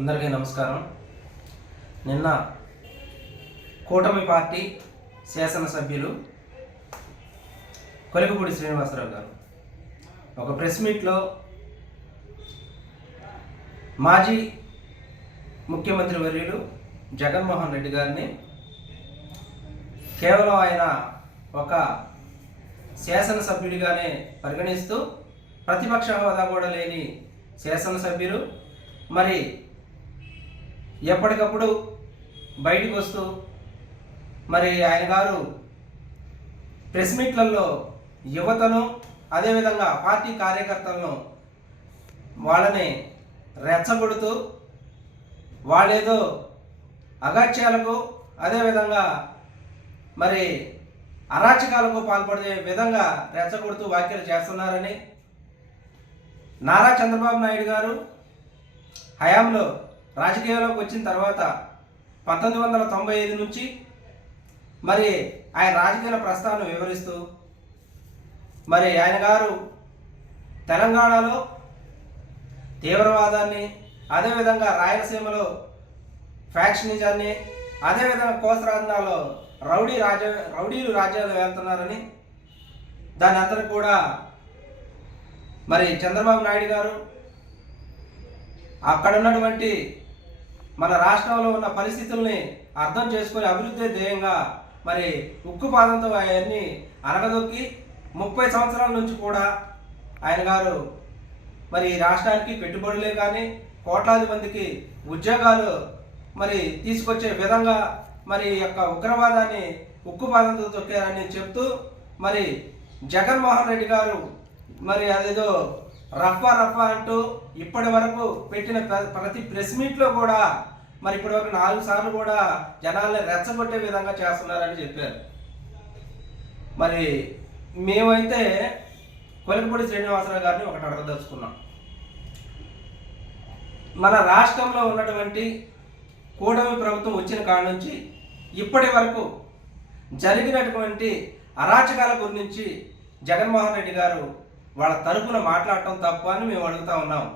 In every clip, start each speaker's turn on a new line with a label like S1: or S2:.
S1: అందరికీ నమస్కారం. నిన్న కూటమి పార్టీ శాసనసభ్యులు కొలికపూడి శ్రీనివాసరావు గారు ఒక ప్రెస్ మీట్లో మాజీ ముఖ్యమంత్రి వర్యులు జగన్మోహన్ రెడ్డి గారిని కేవలం ఆయన ఒక శాసనసభ్యుడిగానే పరిగణిస్తూ ప్రతిపక్ష హోదా కూడా లేని శాసనసభ్యులు మరి ఎప్పటికప్పుడు బయటికి వస్తూ మరి ఆయన గారు ప్రెస్ మీట్లలో యువతను అదేవిధంగా పార్టీ కార్యకర్తలను వాళ్ళని రెచ్చగొడుతూ వాళ్ళేదో అగాత్యాలకు అదేవిధంగా మరి అరాచకాలకు పాల్పడే విధంగా రెచ్చగొడుతూ వ్యాఖ్యలు చేస్తున్నారని నారా చంద్రబాబు నాయుడు గారు హయాంలో రాజకీయాల్లోకి వచ్చిన తర్వాత పంతొమ్మిది వందల తొంభై ఐదు నుంచి మరి ఆయన రాజకీయాల ప్రస్థానం వివరిస్తూ మరి ఆయన గారు తెలంగాణలో తీవ్రవాదాన్ని అదేవిధంగా రాయలసీమలో ఫ్యాక్షనిజాన్ని అదేవిధంగా కోసరాంధ్రాలో రౌడీ రాజ రౌడీలు రాజ్యాలు వెళ్తున్నారని దాని అంతా కూడా మరి చంద్రబాబు నాయుడు గారు అక్కడ ఉన్నటువంటి మన రాష్ట్రంలో ఉన్న పరిస్థితుల్ని అర్థం చేసుకొని అభివృద్ధి ధ్యేయంగా మరి ఉక్కు పాదంతో అవన్నీ అనగదొక్కి ముప్పై సంవత్సరాల నుంచి కూడా ఆయన గారు మరి ఈ రాష్ట్రానికి పెట్టుబడులే కానీ కోట్లాది మందికి ఉద్యోగాలు మరి తీసుకొచ్చే విధంగా మరి ఈ యొక్క ఉగ్రవాదాన్ని ఉక్కుపాదంతో తొక్కారని చెప్తూ మరి జగన్మోహన్ రెడ్డి గారు మరి అదేదో రఫా రఫా అంటూ ఇప్పటి వరకు పెట్టిన ప్ర- ప్రతి ప్రెస్ మీట్లో కూడా మరి ఇప్పటి వరకు నాలుగు సార్లు కూడా జనాల్ని రెచ్చగొట్టే విధంగా చేస్తున్నారని చెప్పారు. మరి మేమైతే కొలికపూడి శ్రీనివాసరావు గారిని ఒకటి అడగదలుచుకున్నాం. మన రాష్ట్రంలో ఉన్నటువంటి కూటమి ప్రభుత్వం వచ్చిన కాడ నుంచి ఇప్పటి వరకు జరిగినటువంటి అరాచకాల గురించి జగన్మోహన్ రెడ్డి గారు వాళ్ళ తరపున మాట్లాడటం తప్ప అని మేము అడుగుతా ఉన్నాం.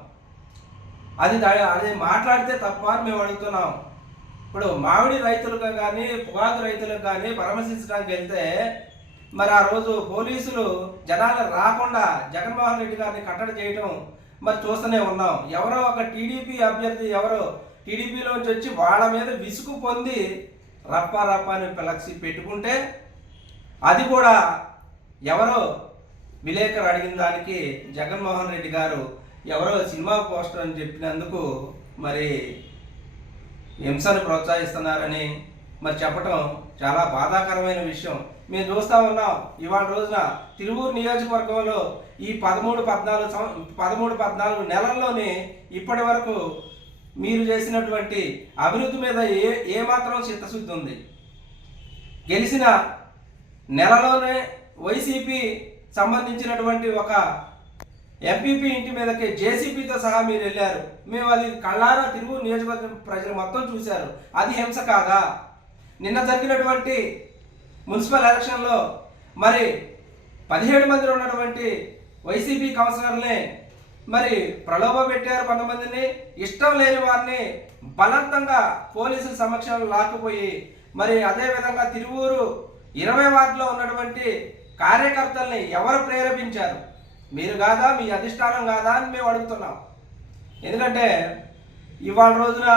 S1: అది అది మాట్లాడితే తప్ప అని మేము అడుగుతున్నాం. ఇప్పుడు మామిడి రైతులకు కానీ పొగాకు రైతులకు కానీ పరామర్శించడానికి వెళ్తే మరి ఆ రోజు పోలీసులు జనాలు రాకుండా జగన్మోహన్ రెడ్డి గారిని కట్టడి చేయటం మరి చూస్తూనే ఉన్నాం. ఎవరో ఒక టీడీపీ అభ్యర్థి ఎవరో టీడీపీలోంచి వచ్చి వాళ్ళ మీద విసుగు పొంది రప్ప రప్ప అని పిలక్సి పెట్టుకుంటే అది కూడా ఎవరో విలేకరు అడిగిన దానికి జగన్మోహన్ రెడ్డి గారు ఎవరో సినిమా పోస్టర్ అని చెప్పినందుకు మరి హింసను ప్రోత్సహిస్తున్నారని మరి చెప్పటం చాలా బాధాకరమైన విషయం. మేము చూస్తా ఉన్నాం. ఇవాళ రోజున తిరువూరు నియోజకవర్గంలో ఈ పదమూడు పద్నాలుగు సం- పదమూడు పద్నాలుగు నెలల్లోనే ఇప్పటి వరకు మీరు చేసినటువంటి అభివృద్ధి మీద ఏ ఏమాత్రం చిత్తశుద్ధి ఉంది. గెలిచిన నెలలోనే వైసీపీ సంబంధించినటువంటి ఒక ఎంపీపీ ఇంటి మీదకి జేసీపీతో సహా మీరు వెళ్ళారు. మేము అది కళ్ళారా తిరుగు నియోజకవర్గం ప్రజలు మొత్తం చూశారు. అది హింస కాదా? నిన్న జరిగినటువంటి మున్సిపల్ ఎలక్షన్లో మరి పదిహేడు మంది ఉన్నటువంటి వైసీపీ కౌన్సిలర్ని మరి ప్రలోభ పెట్టారు కొంతమందిని. ఇష్టం లేని వారిని బలవంతంగా పోలీసుల సమక్షంలో లాక్కుపోయి మరి అదేవిధంగా తిరువూరు ఇరవై వార్డులో ఉన్నటువంటి కార్యకర్తల్ని ఎవరు ప్రేరేపించారు? మీరు కాదా? మీ అధిష్టానం కాదా అని మేము అడుగుతున్నాం. ఎందుకంటే ఇవాళ రోజున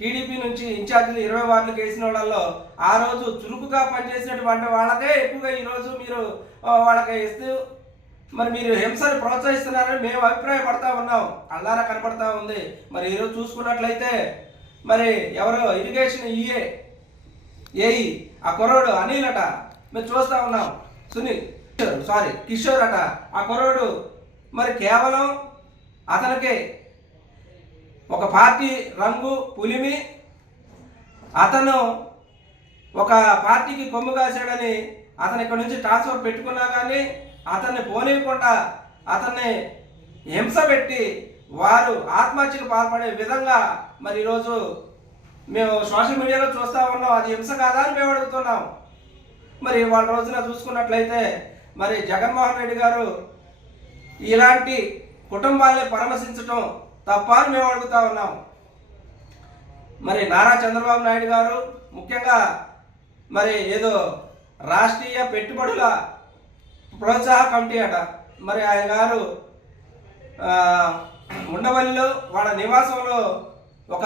S1: టీడీపీ నుంచి ఇన్ఛార్జీలు ఇరవై వార్డులకు వేసిన వాళ్ళల్లో ఆ రోజు చురుకుగా పనిచేసినటువంటి వాళ్ళకే ఎక్కువగా ఈరోజు మీరు వాళ్ళకి ఇస్తూ మరి మీరు హింసను ప్రోత్సహిస్తున్నారని మేము అభిప్రాయపడతా ఉన్నాం. అల్లారా కనపడతా ఉంది. మరి ఈరోజు చూసుకున్నట్లయితే మరి ఎవరో ఇరిగేషన్ ఇయే ఏయి ఆ కుర్రోడు అనిలట మేము చూస్తా ఉన్నాం. సునీల్ సారీ కిషోర్ అట. ఆ కుర్రాడు మరి కేవలం అతనికి ఒక పార్టీ రంగు పులిమి అతను ఒక పార్టీకి కొమ్ము కాశాడని అతను ఇక్కడ నుంచి ట్రాన్స్ఫర్ పెట్టుకున్నా కానీ అతన్ని పోనీయకుండా అతన్ని హింస పెట్టి వారు ఆత్మహత్యకు పాల్పడే విధంగా మరి ఈరోజు మేము సోషల్ మీడియాలో చూస్తూ ఉన్నాం. అది హింస కాదా అని మేము అడుగుతున్నాం. మరి వాళ్ళ రోజున చూసుకున్నట్లయితే మరి జగన్మోహన్ రెడ్డి గారు ఇలాంటి కుటుంబాల్ని పరామర్శించటం తప్ప అని మేము అడుగుతా ఉన్నాం మరి నారా చంద్రబాబు నాయుడు గారు ముఖ్యంగా మరి ఏదో రాష్ట్రీయ పెట్టుబడుల ప్రోత్సాహ కమిటీ అట. మరి ఆయన గారు ఉండవల్లిలో వాళ్ళ నివాసంలో ఒక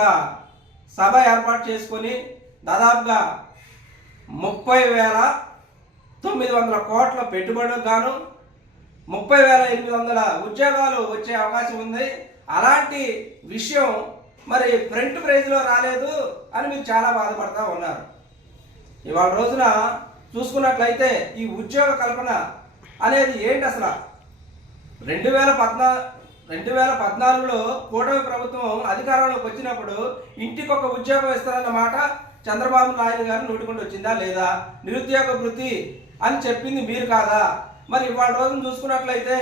S1: సభ ఏర్పాటు చేసుకొని దాదాపుగా ముప్పై వేల తొమ్మిది వందల కోట్ల పెట్టుబడులకు గాను ముప్పై వేల ఎనిమిది వందల ఉద్యోగాలు వచ్చే అవకాశం ఉంది. అలాంటి విషయం మరి ఫ్రంట్ ప్రైజ్లో రాలేదు అని మీరు చాలా బాధపడతా ఉన్నారు. ఇవాళ రోజున చూసుకున్నట్లయితే ఈ ఉద్యోగ కల్పన అనేది ఏంటి అసలు? రెండు వేల పద్నా రెండు వేల పద్నాలుగులో కూటమి ప్రభుత్వం అధికారంలోకి వచ్చినప్పుడు ఇంటికి ఒక ఉద్యోగం ఇస్తారన్న మాట చంద్రబాబు నాయుడు గారు నోటికొండి వచ్చిందా లేదా? నిరుద్యోగ వృత్తి అని చెప్పింది మీరు కాదా? మరి ఇవాళ రోజున చూసుకున్నట్లయితే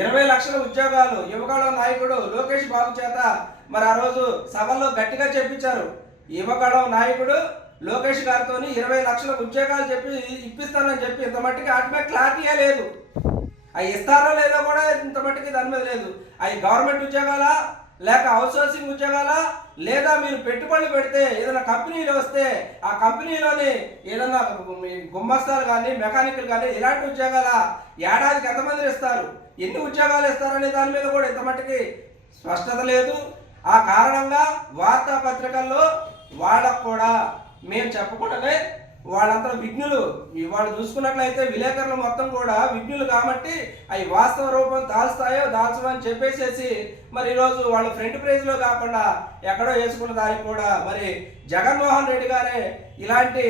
S1: ఇరవై లక్షల ఉద్యోగాలు యువగాడ నాయకుడు లోకేష్ బాబు చేత మరి ఆ రోజు సభల్లో గట్టిగా చెప్పించారు. యువగళం నాయకుడు లోకేష్ గారితో ఇరవై లక్షల ఉద్యోగాలు చెప్పి ఇప్పిస్తానని చెప్పి ఇంత మట్టికి ఆటోమేటిక్ క్లారిటీయే లేదు. అవి ఇస్తారో లేదో కూడా ఇంత మట్టికి దాని మీద లేదు. అవి గవర్నమెంట్ ఉద్యోగాలా? లేక అవుట్సోర్సింగ్ ఉద్యోగాలా? లేదా మీరు పెట్టుబడులు పెడితే ఏదైనా కంపెనీలు వస్తే ఆ కంపెనీలోని ఏదైనా గుమ్మస్తాలు కానీ మెకానికల్ కానీ ఇలాంటి ఉద్యోగాల? ఏడాదికి ఎంతమంది ఇస్తారు? ఎన్ని ఉద్యోగాలు ఇస్తారనే దాని మీద కూడా ఇంత మట్టికి స్పష్టత లేదు. ఆ కారణంగా వార్తాపత్రికల్లో వాళ్ళకు కూడా మేము చెప్పకుండానే వాళ్ళంతా విఘ్నులు. వాళ్ళు చూసుకున్నట్లయితే విలేకరులు మొత్తం కూడా విఘ్నులు కాబట్టి అవి వాస్తవ రూపం దాల్స్తాయో దాల్చమని చెప్పేసేసి మరి ఈరోజు వాళ్ళు ఫ్రంట్ ప్రైజ్లో కాకుండా ఎక్కడో వేసుకున్న దానికి కూడా మరి జగన్మోహన్ రెడ్డి గారే ఇలాంటి